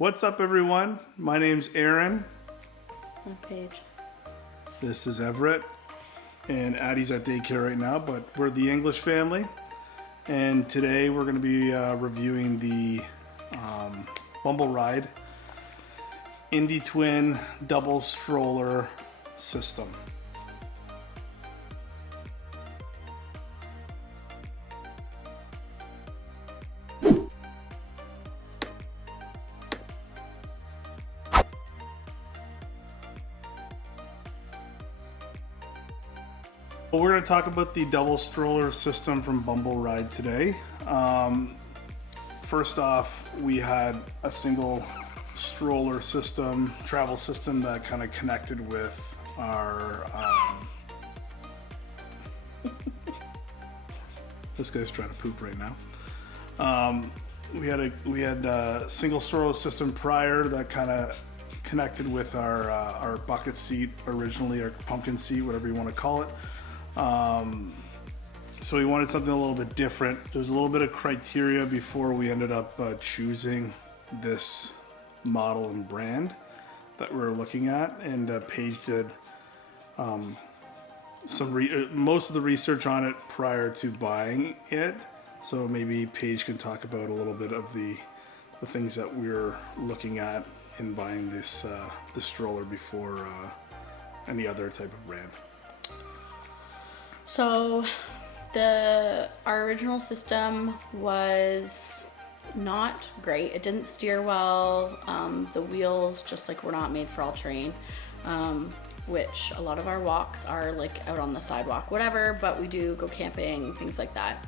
What's up, everyone? My name's Aaron. I'm Paige. This is Everett. And Addie's at daycare right now, but we're the English family. And today we're going to be reviewing the Bumbleride Indie Twin Double Stroller System. Well, we're going to talk about the double stroller system from Bumbleride today. First off, we had a single stroller system, travel system that kind of connected with our... This guy's trying to poop right now. We had a single stroller system prior that kind of connected with our bucket seat originally, our pumpkin seat, whatever you want to call it. So we wanted something a little bit different. There was a little bit of criteria before we ended up choosing this model and brand that we were looking at, and Paige did most of the research on it prior to buying it. So maybe Paige can talk about a little bit of the things that we were looking at in buying this stroller before any other type of brand. So our original system was not great. It didn't steer well. The wheels just were not made for all terrain, which a lot of our walks are out on the sidewalk, whatever, but we do go camping, things like that.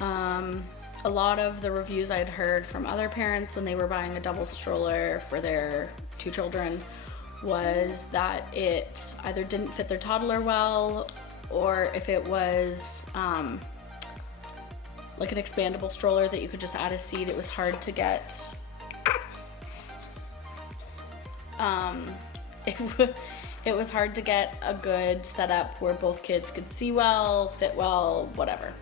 A lot of the reviews I'd heard from other parents when they were buying a double stroller for their two children was that it either didn't fit their toddler well, or if it was an expandable stroller that you could just add a seat, it was hard to get. It was hard to get a good setup where both kids could see well, fit well, whatever.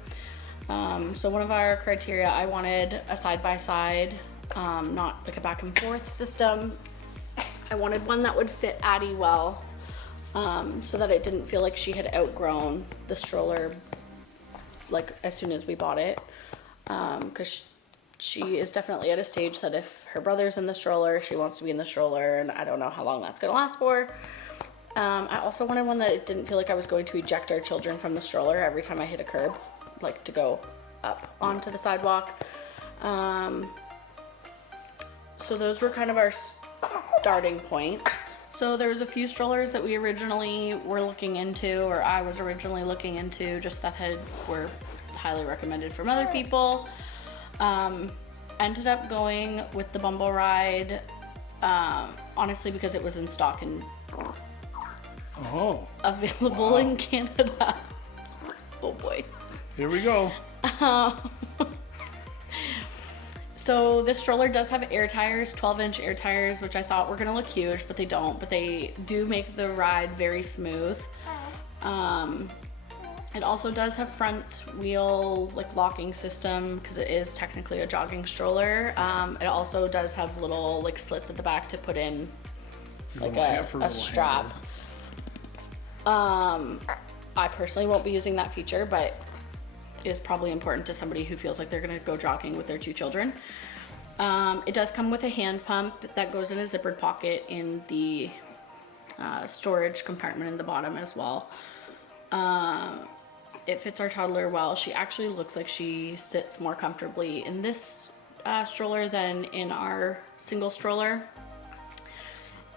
So one of our criteria, I wanted a side-by-side, not a back and forth system. I wanted one that would fit Addie well. So that it didn't feel like she had outgrown the stroller as soon as we bought it, because she is definitely at a stage that if her brother's in the stroller, she wants to be in the stroller, and I don't know how long that's going to last for. I also wanted one that it didn't feel like I was going to eject our children from the stroller every time I hit a curb, to go up onto the sidewalk. So those were kind of our starting points. So there was a few strollers that we originally were looking into, or I was originally looking into, just that were highly recommended from other people. Ended up going with the Bumbleride, honestly, because it was in stock and available in Canada. Oh boy. Here we go. So this stroller does have air tires, 12-inch air tires, which I thought were gonna look huge, but they don't. But they do make the ride very smooth. It also does have front wheel locking system because it is technically a jogging stroller. It also does have little slits at the back to put in a strap. I personally won't be using that feature, but is probably important to somebody who feels like they're going to go jogging with their two children. It does come with a hand pump that goes in a zippered pocket in the storage compartment in the bottom as well. It fits our toddler well. She actually looks like she sits more comfortably in this stroller than in our single stroller.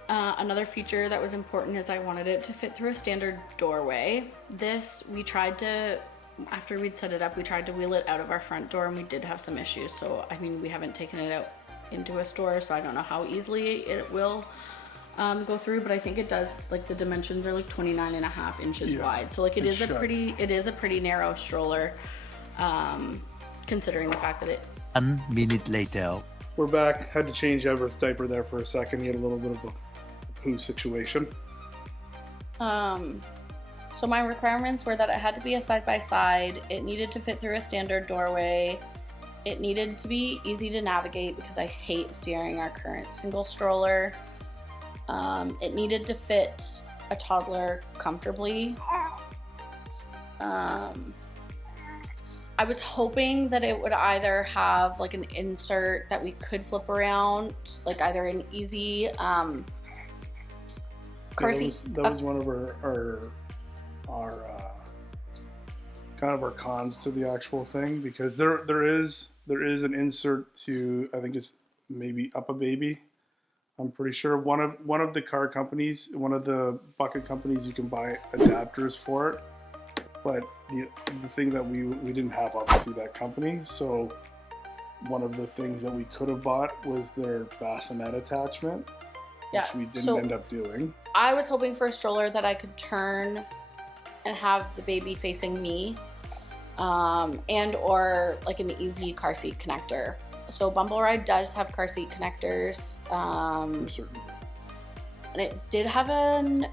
Another feature that was important is I wanted it to fit through a standard doorway. After we'd set it up, we tried to wheel it out of our front door, and we did have some issues. So, we haven't taken it out into a store, so I don't know how easily it will go through, but I think it does. The dimensions are 29.5 inches wide. So, it is a pretty narrow stroller, considering the fact that it... 1 minute later. We're back. Had to change Everett's diaper there for a second. He had a little bit of a poo situation. So my requirements were that it had to be a side-by-side, it needed to fit through a standard doorway, it needed to be easy to navigate because I hate steering our current single stroller. It needed to fit a toddler comfortably. I was hoping that it would either have like an insert that we could flip around, like either an easy car seat. That was one of our kind of our cons to the actual thing, because there is an insert to, I think it's maybe Up a Baby. I'm pretty sure one of the car companies, one of the bucket companies, you can buy adapters for it. But the thing that we didn't have, obviously, that company. So one of the things that we could have bought was their bassinet attachment, which we didn't end up doing. I was hoping for a stroller that I could turn and have the baby facing me, and or like an easy car seat connector. So Bumbleride does have car seat connectors, For certain brands. and it did have an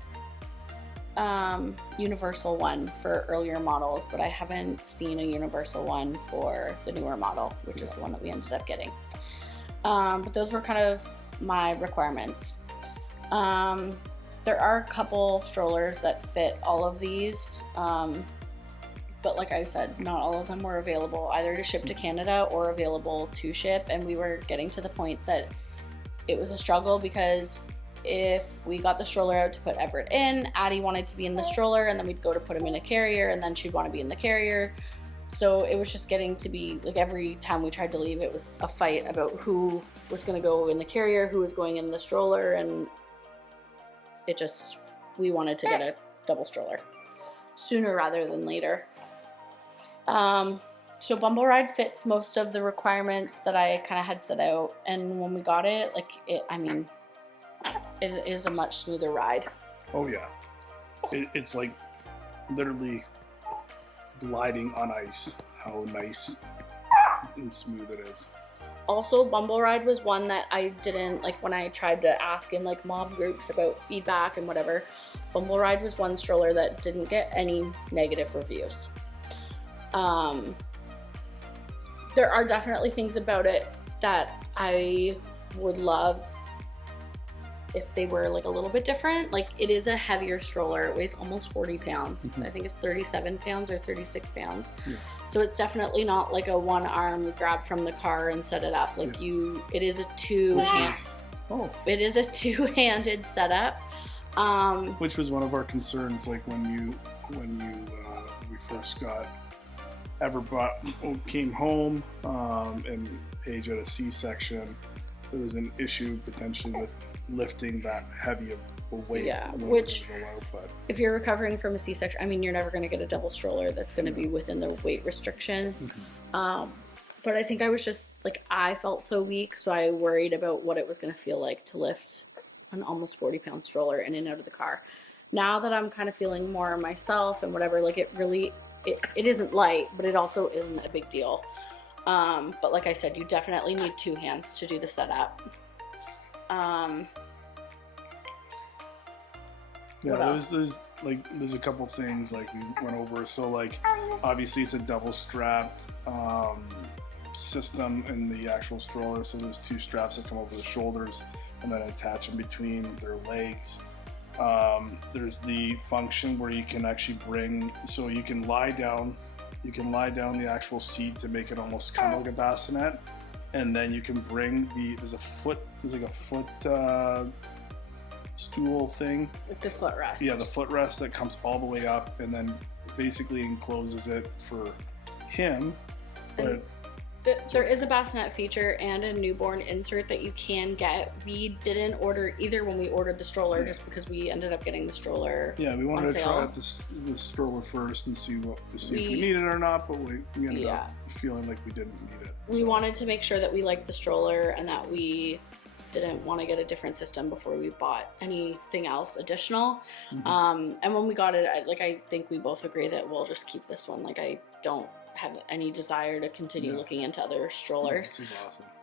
universal one for earlier models, but I haven't seen a universal one for the newer model, which is the one that we ended up getting. But those were kind of my requirements. There are a couple strollers that fit all of these, but like I said, not all of them were available either to ship to Canada or available to ship, and we were getting to the point that it was a struggle because if we got the stroller out to put Everett in, Addie wanted to be in the stroller, and then we'd go to put him in a carrier, and then she'd want to be in the carrier. So it was just getting to be like every time we tried to leave, it was a fight about who was going to go in the carrier, who was going in the stroller, and we wanted to get a double stroller sooner rather than later. So Bumbleride fits most of the requirements that I kind of had set out, and when we got it, it is a much smoother ride. Oh yeah, it's like literally gliding on ice. How nice and smooth it is. Also, Bumbleride was one that I didn't like when I tried to ask in like mob groups about feedback and whatever. Bumbleride was one stroller that didn't get any negative reviews. There are definitely things about it that I would love if they were like a little bit different. Like, it is a heavier stroller. It weighs almost 40 pounds. Mm-hmm. I think it's 37 pounds or 36 pounds. Yeah. So it's definitely not like a one arm grab from the car and set it up. Like it is a two-handed setup. Which was one of our concerns, like when we first came home, and Paige had a C-section. There was an issue potentially with lifting that heavy of a weight. Yeah, which if you're recovering from a C-section, I mean, you're never going to get a double stroller that's going to be within the weight restrictions. Mm-hmm. But I think I was just like, I felt so weak, so I worried about what it was going to feel like to lift an almost 40-pound stroller in and out of the car. Now that I'm kind of feeling more myself and whatever, like it isn't light, but it also isn't a big deal. But like I said, you definitely need two hands to do the setup. There's a couple things like we went over. So like, obviously it's a double strapped system in the actual stroller. So there's two straps that come over the shoulders and then attach in between their legs. There's the function where you can actually you can lie down the actual seat to make it almost kind of like a bassinet, and then you can bring there's a foot stool thing. Like the footrest. Yeah, the footrest that comes all the way up and then basically encloses it for him. But there is a bassinet feature and a newborn insert that you can get. We didn't order either when we ordered the stroller, just because we ended up getting the stroller. Yeah, we wanted to try out the stroller first and see if we need it or not, but we ended up feeling like we didn't need it. We wanted to make sure that we liked the stroller and that we didn't want to get a different system before we bought anything else additional. Mm-hmm. And when we got it, I think we both agree that we'll just keep this one. Like, I don't have any desire to continue looking into other strollers. This is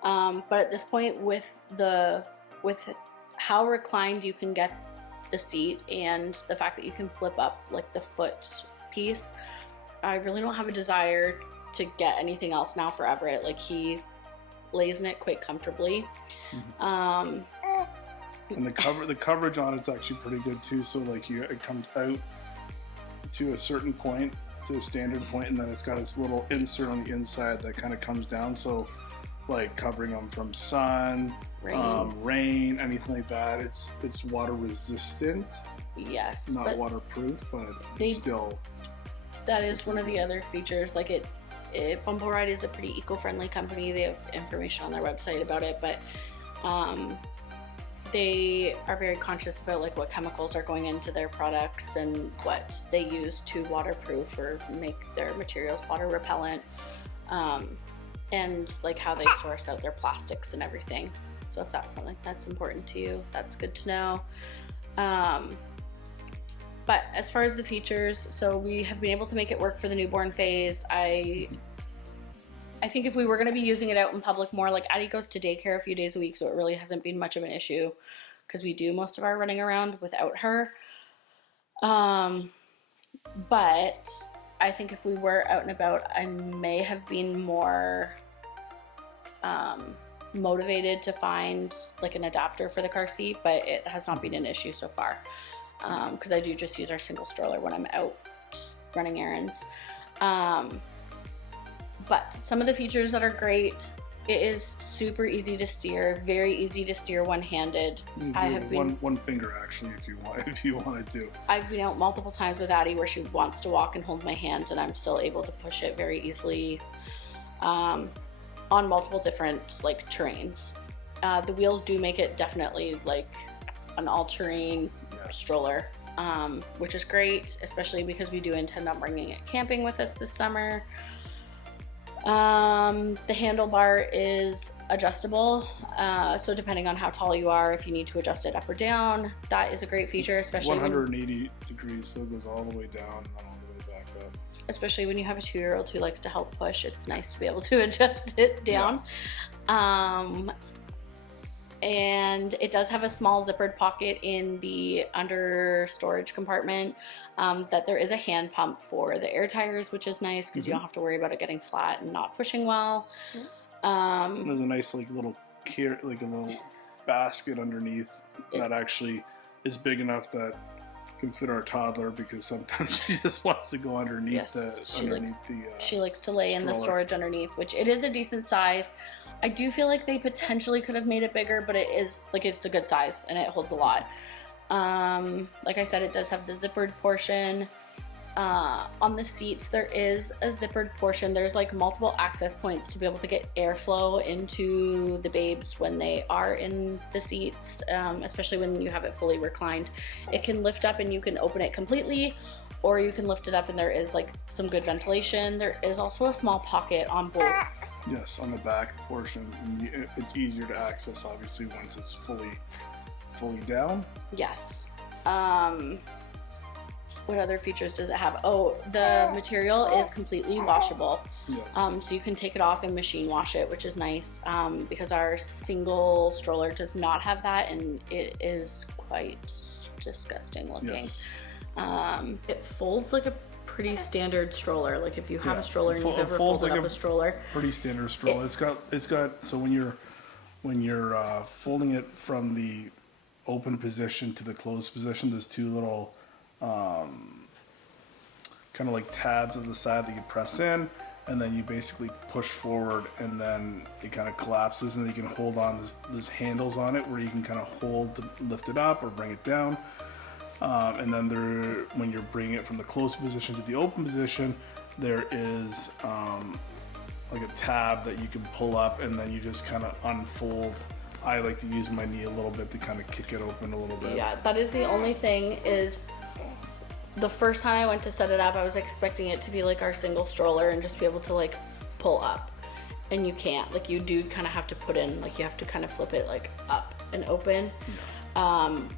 awesome. But at this point, with how reclined you can get the seat and the fact that you can flip up like the foot piece, I really don't have a desire to get anything else now for Everett. Like, he lays in it quite comfortably. And the coverage on it's actually pretty good too. So like it comes out to a certain point, to a standard point, and then it's got this little insert on the inside that kind of comes down. So like covering them from sun, rain, anything like that. It's water resistant. Yes, not waterproof, but it's still. That is one of the other features. Like Bumbleride is a pretty eco-friendly company. They have information on their website about it, but they are very conscious about like what chemicals are going into their products and what they use to waterproof or make their materials water repellent, and like how they source out their plastics and everything. So if that's something that's important to you, that's good to know. But as far as the features, so we have been able to make it work for the newborn phase. I think if we were going to be using it out in public more, like Addie goes to daycare a few days a week, so it really hasn't been much of an issue because we do most of our running around without her. But I think if we were out and about, I may have been more motivated to find like an adapter for the car seat, but it has not been an issue so far. Because I do just use our single stroller when I'm out running errands. But some of the features that are great, it is super easy to steer, very easy to steer one-handed. I have been one finger actually, if you want to do. I've been out multiple times with Addie where she wants to walk and hold my hand, and I'm still able to push it very easily on multiple different like terrains. The wheels do make it definitely like an all-terrain stroller, which is great, especially because we do intend on bringing it camping with us this summer. The handlebar is adjustable, so depending on how tall you are, if you need to adjust it up or down, that is a great feature, especially 180 degrees, so it goes all the way down and then all the way back up. Especially when you have a 2-year-old who likes to help push, it's nice to be able to adjust it down. And it does have a small zippered pocket in the under storage compartment, that there is a hand pump for the air tires, which is nice because you don't have to worry about it getting flat and not pushing well. There's a nice like a little basket underneath that actually is big enough that can fit our toddler, because sometimes she just wants to go underneath she likes to lay in the storage underneath, which it is a decent size. I do feel like they potentially could have made it bigger, but it is like, it's a good size and it holds a lot. Like I said, it does have the zippered portion. On the seats, there is a zippered portion. There's like multiple access points to be able to get airflow into the babes when they are in the seats, especially when you have it fully reclined. It can lift up and you can open it completely, or you can lift it up and there is like some good ventilation. There is also a small pocket on both. Yes, on the back portion. It's easier to access, obviously, once it's fully down. Yes. What other features does it have? Oh, the material is completely washable. Yes. So you can take it off and machine wash it, which is nice, because our single stroller does not have that, and it is quite disgusting looking. Yes. It folds like a pretty standard stroller. Like if you have a stroller and you've ever folded up a stroller. Pretty standard stroller. It's got so when you're folding it from the open position to the closed position, there's two little kind of like tabs on the side that you press in, and then you basically push forward, and then it kind of collapses, and you can hold on. There's handles on it where you can kind of lift it up or bring it down. And then when you're bringing it from the closed position to the open position, there is like a tab that you can pull up, and then you just kind of unfold. I like to use my knee a little bit to kind of kick it open a little bit. Yeah, that is the only thing. Is the first time I went to set it up, I was expecting it to be like our single stroller and just be able to like pull up, and you can't. Like, you do kind of have to put in, like, you have to kind of flip it like up and open.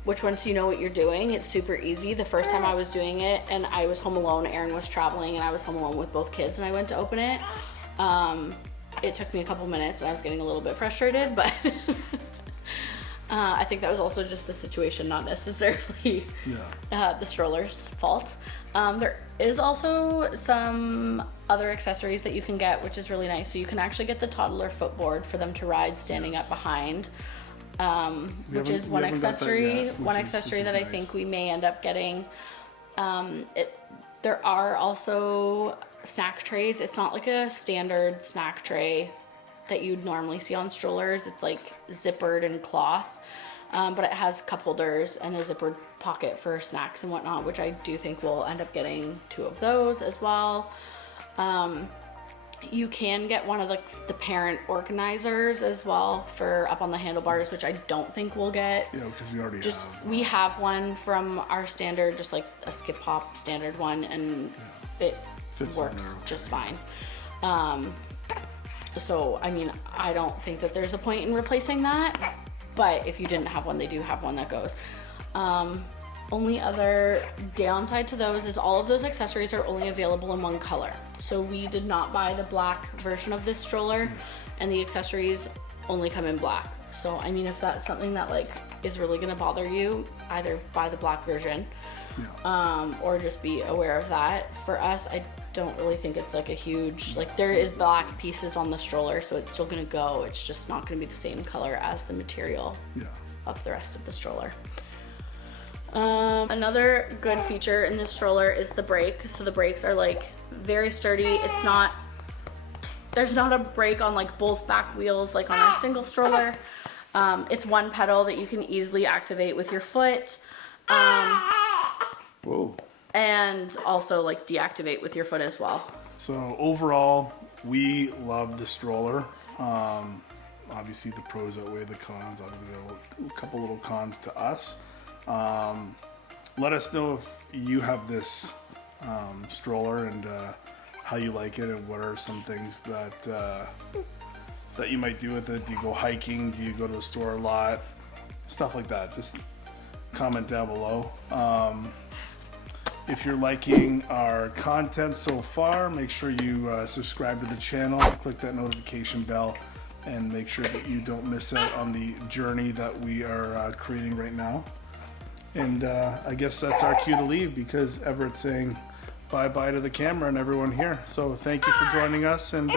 Which once you know what you're doing, it's super easy. The first time I was doing it and I was home alone, Aaron was traveling, and I was home alone with both kids, and I went to open it. It took me a couple minutes and I was getting a little bit frustrated, but I think that was also just the situation, not necessarily the stroller's fault. There is also some other accessories that you can get, which is really nice. So you can actually get the toddler footboard for them to ride standing up behind, which is one accessory. One accessory that I think we may end up getting. There are also snack trays. It's not like a standard snack tray that you'd normally see on strollers. It's like zippered in cloth, but it has cup holders and a zippered pocket for snacks and whatnot, which I do think we'll end up getting 2 of those as well. You can get one of the parent organizers as well for up on the handlebars, which I don't think we'll get. Yeah, because we already We have one from our standard, just like a skip hop standard one, and it Fits works in there, just fine. So, I mean, I don't think that there's a point in replacing that, but if you didn't have one, they do have one that goes. Only other downside to those is all of those accessories are only available in one color. So we did not buy the black version of this stroller, and the accessories only come in black. So, I mean, if that's something that like is really gonna bother you, either buy the black version, or just be aware of that. For us, I don't really think it's like a huge, like there is black pieces on the stroller, so it's still gonna go. It's just not gonna be the same color as the material of the rest of the stroller. Another good feature in this stroller is the brake. So the brakes are like very sturdy. There's not a brake on like both back wheels like on our single stroller. It's one pedal that you can easily activate with your foot. And also like deactivate with your foot as well. So overall, we love the stroller. Obviously the pros outweigh the cons. Obviously there are a couple little cons to us. Let us know if you have this stroller and how you like it, and what are some things that that you might do with it. Do you go hiking? Do you go to the store a lot? Stuff like that. Just comment down below. If you're liking our content so far, make sure you subscribe to the channel, click that notification bell, and make sure that you don't miss out on the journey that we are creating right now. And I guess that's our cue to leave, because Everett's saying bye-bye to the camera and everyone here. So thank you for joining us, and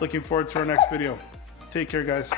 looking forward to our next video. Take care, guys.